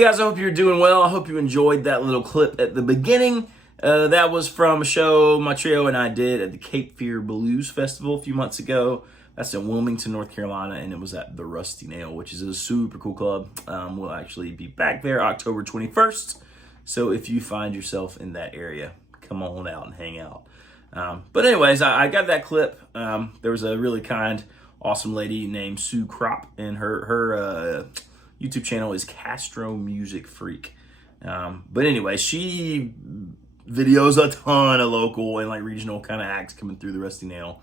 Hey guys, I hope you're doing well. I hope you enjoyed that little clip at the beginning. That was from a show my trio and I did at the Cape Fear Blues Festival a few months ago. That's in Wilmington, North Carolina, and it was at the Rusty Nail, which is a super cool club. We'll actually be back there October 21st. So if you find yourself in that area, come on out and hang out. But anyways, I got that clip. There was a really kind, awesome lady named Sue Crop, and her YouTube channel is Castro Music Freak. But anyway, she videos a ton of local and like regional kind of acts coming through the Rusty Nail,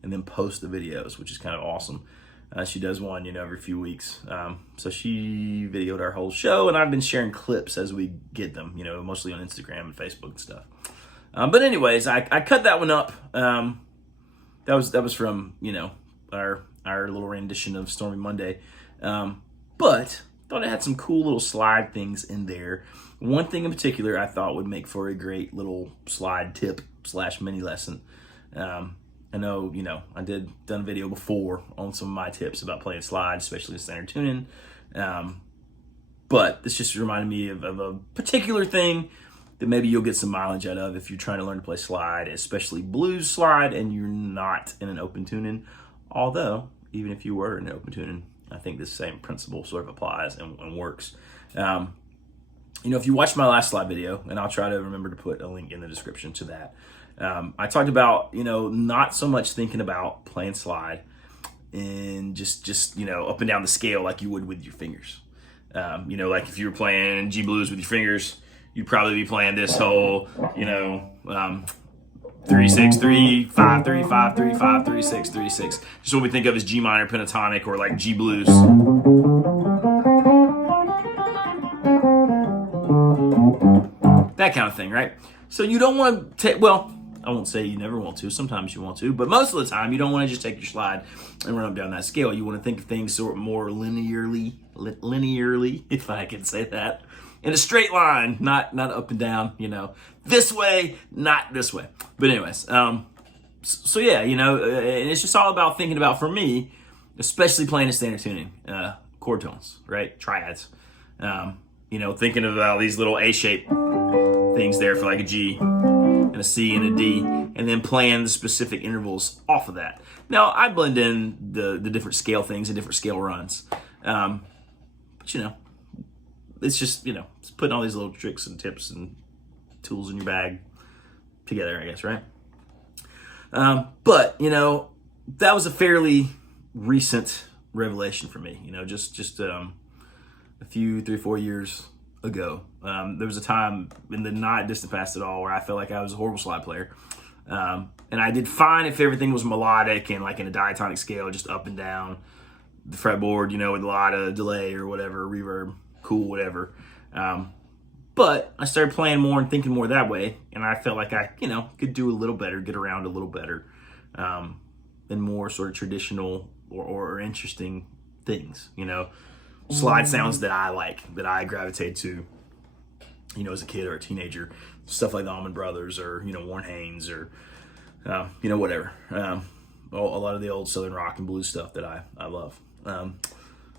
and then post the videos, which is kind of awesome. She does one, every few weeks. So she videoed our whole show, and I've been sharing clips as we get them, mostly on Instagram and Facebook and stuff. But anyways, I cut that one up. That was from, our little rendition of Stormy Monday. But thought it had some cool little slide things in there. One thing in particular I thought would make for a great little slide tip / mini lesson. I know, I done a video before on some of my tips about playing slide, especially in standard tuning. But this just reminded me of a particular thing that maybe you'll get some mileage out of if you're trying to learn to play slide, especially blues slide, and you're not in an open tuning. Although, even if you were in an open tuning, I think the same principle sort of applies and works. If you watched my last slide video, and I'll try to remember to put a link in the description to that, I talked about, not so much thinking about playing slide and just up and down the scale like you would with your fingers. Like if you were playing G blues with your fingers, you'd probably be playing this whole, 3-6-3, 5-3, 5-3, 5-3, 6-3-6. Just what we think of as G minor pentatonic or like G blues. That kind of thing, right? So you don't want to take, well, I won't say you never want to. Sometimes you want to, but most of the time you don't want to just take your slide and run up down that scale. You want to think of things sort of more linearly, if I can say that, in a straight line, not up and down. This way, not this way. But anyways, so yeah, and it's just all about thinking about, for me, especially playing in standard tuning, chord tones, right? Triads. Thinking about these little A-shaped things there for like a G and a C and a D, and then playing the specific intervals off of that. Now, I blend in the different scale things and different scale runs. But it's just, it's putting all these little tricks and tips and tools in your bag together, I guess, right? But, that was a fairly recent revelation for me, just a few, 3-4 years ago. There was a time in the not distant past at all where I felt like I was a horrible slide player. And I did fine if everything was melodic and like in a diatonic scale, just up and down the fretboard, with a lot of delay or whatever, reverb, cool, whatever. But I started playing more and thinking more that way, and I felt like I, could do a little better, get around a little better, than more sort of traditional or interesting things, slide sounds that I like, that I gravitate to, as a kid or a teenager, stuff like the Allman Brothers or, Warren Haynes or, whatever. A lot of the old Southern rock and blues stuff that I love. So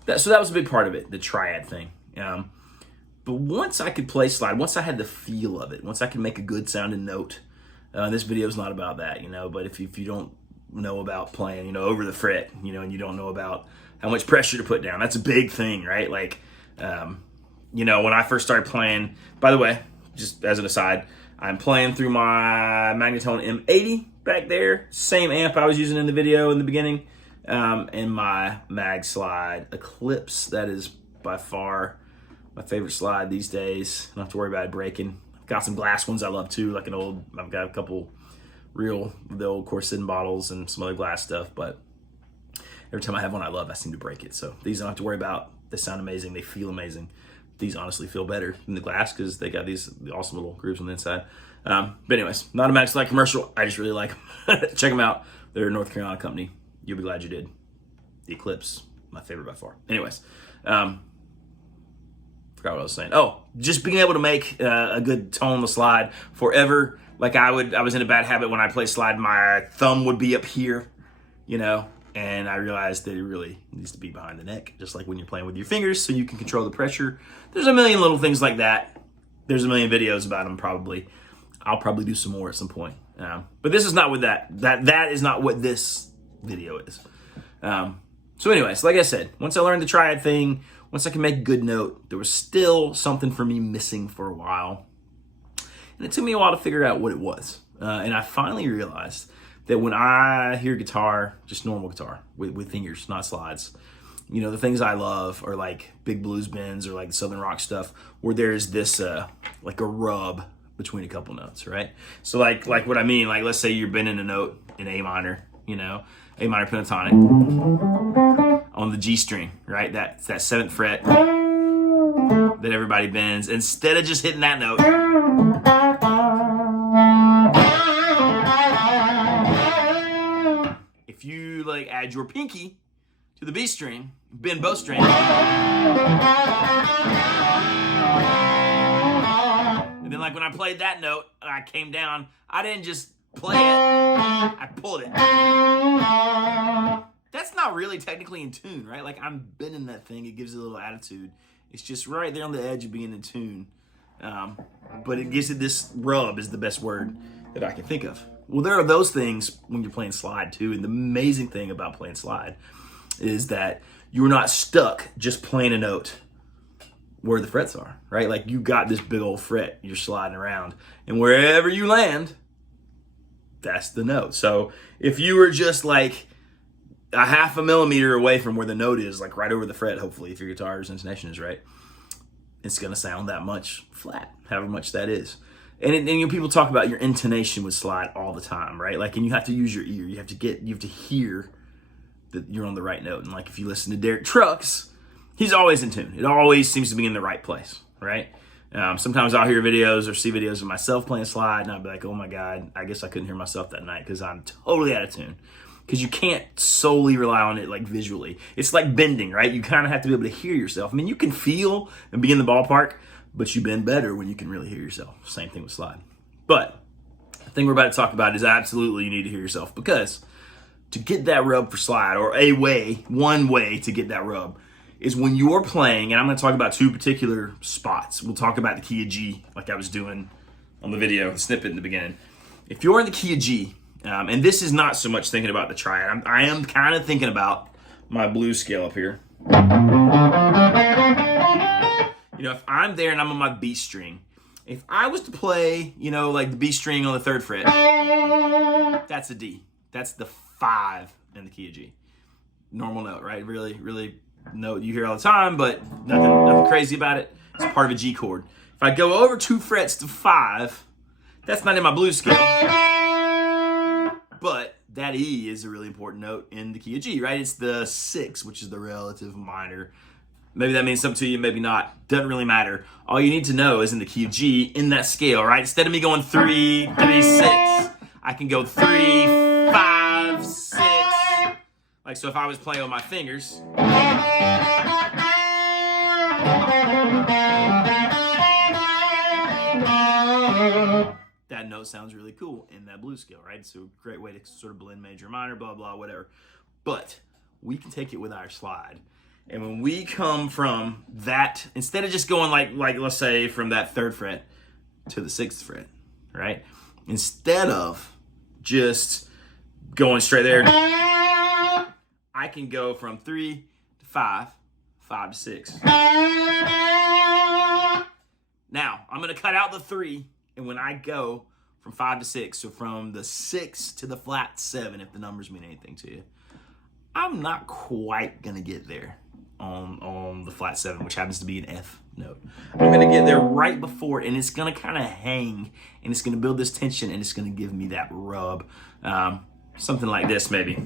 that was a big part of it, the triad thing. But once I could play slide, once I had the feel of it, once I could make a good sounding note, this video is not about that, but if you don't know about playing, over the fret, and you don't know about how much pressure to put down, that's a big thing, right? Like, when I first started playing, by the way, just as an aside, I'm playing through my Magnetone M80 back there, same amp I was using in the video in the beginning, and my Mag Slide Eclipse. That is by far my favorite slide these days. I don't have to worry about it breaking. I've got some glass ones I love too, like I've got a couple the old Corsin bottles and some other glass stuff, but every time I have one I love, I seem to break it. So these I don't have to worry about. They sound amazing. They feel amazing. These honestly feel better than the glass because they got these awesome little grooves on the inside. But anyways, not a Mag Slide commercial. I just really like them. Check them out. They're a North Carolina company. You'll be glad you did. The Eclipse, my favorite by far. Anyways, forgot what I was saying. Oh, just being able to make a good tone on the slide forever. Like I was in a bad habit when I play slide. My thumb would be up here, And I realized that it really needs to be behind the neck, just like when you're playing with your fingers, so you can control the pressure. There's a million little things like that. There's a million videos about them probably. I'll probably do some more at some point. But this is not what that is not what this video is. So anyways, like I said, once I learned the triad thing, once I could make a good note, there was still something for me missing for a while. And it took me a while to figure out what it was. And I finally realized that when I hear guitar, just normal guitar, with fingers, not slides, you know, the things I love are like big blues bends or like Southern rock stuff where there's this, like a rub between a couple notes, right? So like what I mean, like let's say you're bending a note in A minor, you know, A minor pentatonic on the G string, right? That's that 7th fret that everybody bends. Instead of just hitting that note, if you like add your pinky to the B string, bend both strings, and then like when I played that note and I came down, I didn't just play it, I pulled it. That's not really technically in tune, right? Like I'm bending that thing, it gives it a little attitude. It's just right there on the edge of being in tune. But it gives it this rub is the best word that I can think of. Well, there are those things when you're playing slide too. And the amazing thing about playing slide is that you're not stuck just playing a note where the frets are, right? Like you got this big old fret, you're sliding around, and wherever you land, that's the note. So if you were just like a 0.5 millimeter away from where the note is, like right over the fret, hopefully, if your guitar's intonation is right, it's gonna sound that much flat, however much that is. And you know, people talk about your intonation with slide all the time, right? Like, and you have to use your ear. You have to hear that you're on the right note. And like, if you listen to Derek Trucks, he's always in tune. It always seems to be in the right place, right? Sometimes I'll hear videos or see videos of myself playing slide, and I'll be like, oh my God, I guess I couldn't hear myself that night because I'm totally out of tune. Because you can't solely rely on it like visually. It's like bending, right? You kind of have to be able to hear yourself. I mean, you can feel and be in the ballpark, but you bend better when you can really hear yourself. Same thing with slide. But the thing we're about to talk about is absolutely you need to hear yourself, because to get that rub for slide, or one way to get that rub, is when you're playing, and I'm going to talk about 2 particular spots. We'll talk about the key of G, like I was doing on the video, the snippet in the beginning. If you're in the key of G, and this is not so much thinking about the triad, I am kind of thinking about my blues scale up here. You know, if I'm there and I'm on my B string, if I was to play, you know, like the B string on the 3rd fret, that's a D. That's the 5 in the key of G. Normal note, right? Really, really note you hear all the time, but nothing crazy about it. It's part of a G chord. If I go over 2 frets to 5, that's not in my blues scale. But that E is a really important note in the key of G, right? It's the 6, which is the relative minor. Maybe that means something to you, maybe not. Doesn't really matter. All you need to know is in the key of G, in that scale, right? Instead of me going 3, 3, 6, I can go 3, 5, 6. Like, so if I was playing with my fingers, that note sounds really cool in that blues scale, right? So a great way to sort of blend major, minor, blah, blah, whatever. But we can take it with our slide. And when we come from that, instead of just going like let's say from that 3rd fret to the 6th fret, right? Instead of just going straight there, I can go from 3 to 5, 5 to 6. Now, I'm going to cut out the 3, and when I go from 5 to 6, so from the 6 to the flat 7, if the numbers mean anything to you, I'm not quite going to get there on the flat 7, which happens to be an F note. I'm going to get there right before it, and it's going to kind of hang, and it's going to build this tension, and it's going to give me that rub. Something like this, maybe.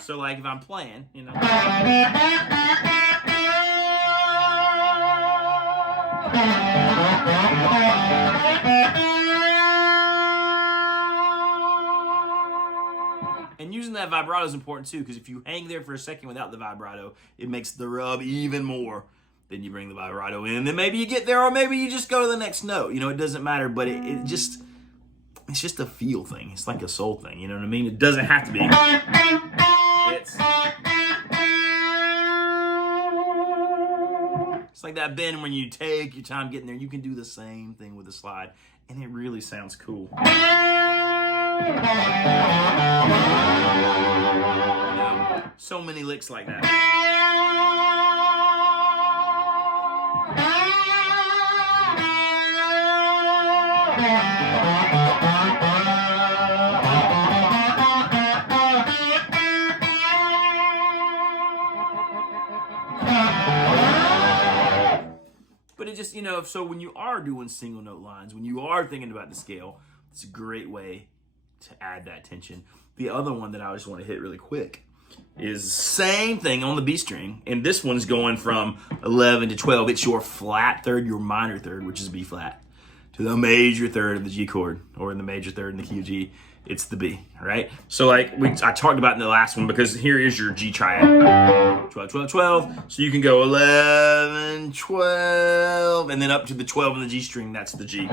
So like if I'm playing, you know. And using that vibrato is important too, because if you hang there for a second without the vibrato, it makes the rub even more then you bring the vibrato in, and then maybe you get there, or maybe you just go to the next note. You know, it doesn't matter, but it's just a feel thing. It's like a soul thing. You know what I mean? It doesn't have to be. It's like that bend when you take your time getting there. You can do the same thing with a slide, and it really sounds cool. You know, so many licks like that. But it just, you know, so when you are doing single note lines, when you are thinking about the scale, it's a great way to add that tension. The other one that I just want to hit really quick is the same thing on the B string, and this one's going from 11 to 12. It's your flat third, your minor third, which is B flat, to the major third of the G chord, or in the major third in the key of G, it's the B, right? So like I talked about in the last one, because here is your G triad. 12, 12, 12. So you can go 11, 12, and then up to the 12 on the G string, that's the G.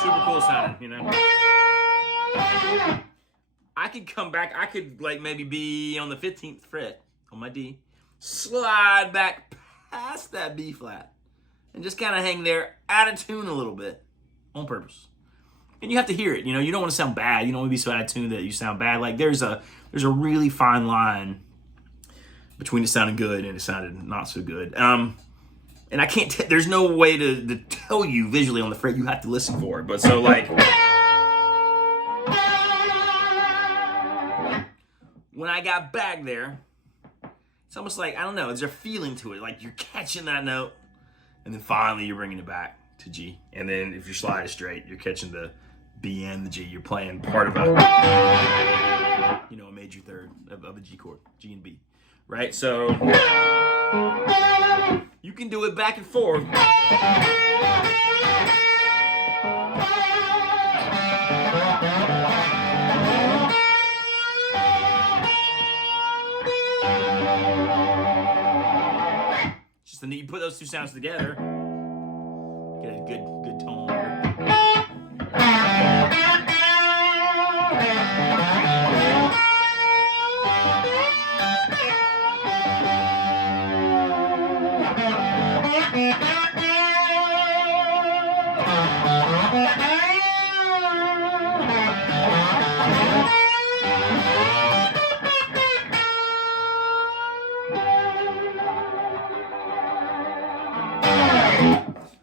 Super cool sounding, you know? I could come back, I could like maybe be on the 15th fret on my D, slide back past that B flat, and just kind of hang there, out of tune a little bit on purpose. And you have to hear it, you know, you don't want to sound bad. You don't want to be so out of tune that you sound bad. Like there's a really fine line between it sounding good and it sounded not so good. And I can't, there's no way to tell you visually on the fret. You have to listen for it. But so like, when I got back there, it's almost like, I don't know, there's a feeling to it. Like you're catching that note, and then finally you're bringing it back to G. And then if your slide is straight, you're catching the B and the G. You're playing part of a, you know, a major third of a G chord, G and B, right? So you can do it back and forth. Just you put those two sounds together, get a good tone here.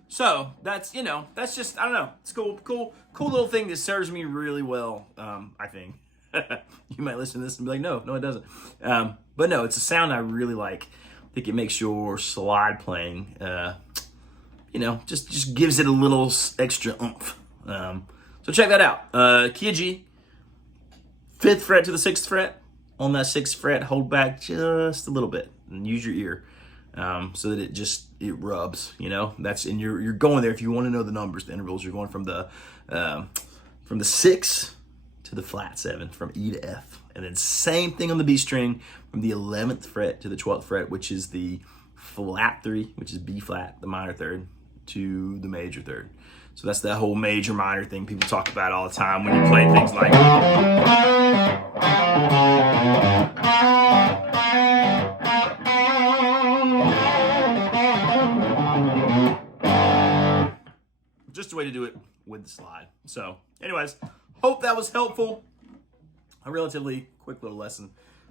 So that's, you know, that's just, I don't know, it's cool little thing that serves me really well. I think you might listen to this and be like, no, it doesn't. But no, it's a sound I really like. I think it makes your slide playing, you know, just gives it a little extra oomph. So check that out. Key of G, 5th fret to the 6th fret. On that 6th fret, hold back just a little bit and use your ear. So that it rubs, you know. That's, and you're going there. If you want to know the numbers, the intervals, you're going from the 6 to the flat 7, from E to F, and then same thing on the B string, from the 11th fret to the 12th fret, which is the flat 3, which is B flat, the minor third, to the major third. So that's that whole major minor thing people talk about all the time when you play things like. Just a way to do it with the slide. So anyways, hope that was helpful. A relatively quick little lesson.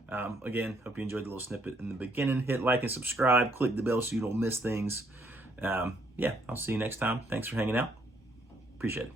Again, hope you enjoyed the little snippet in the beginning. Hit like and subscribe. Click the bell so you don't miss things. Yeah, I'll see you next time. Thanks for hanging out. Appreciate it.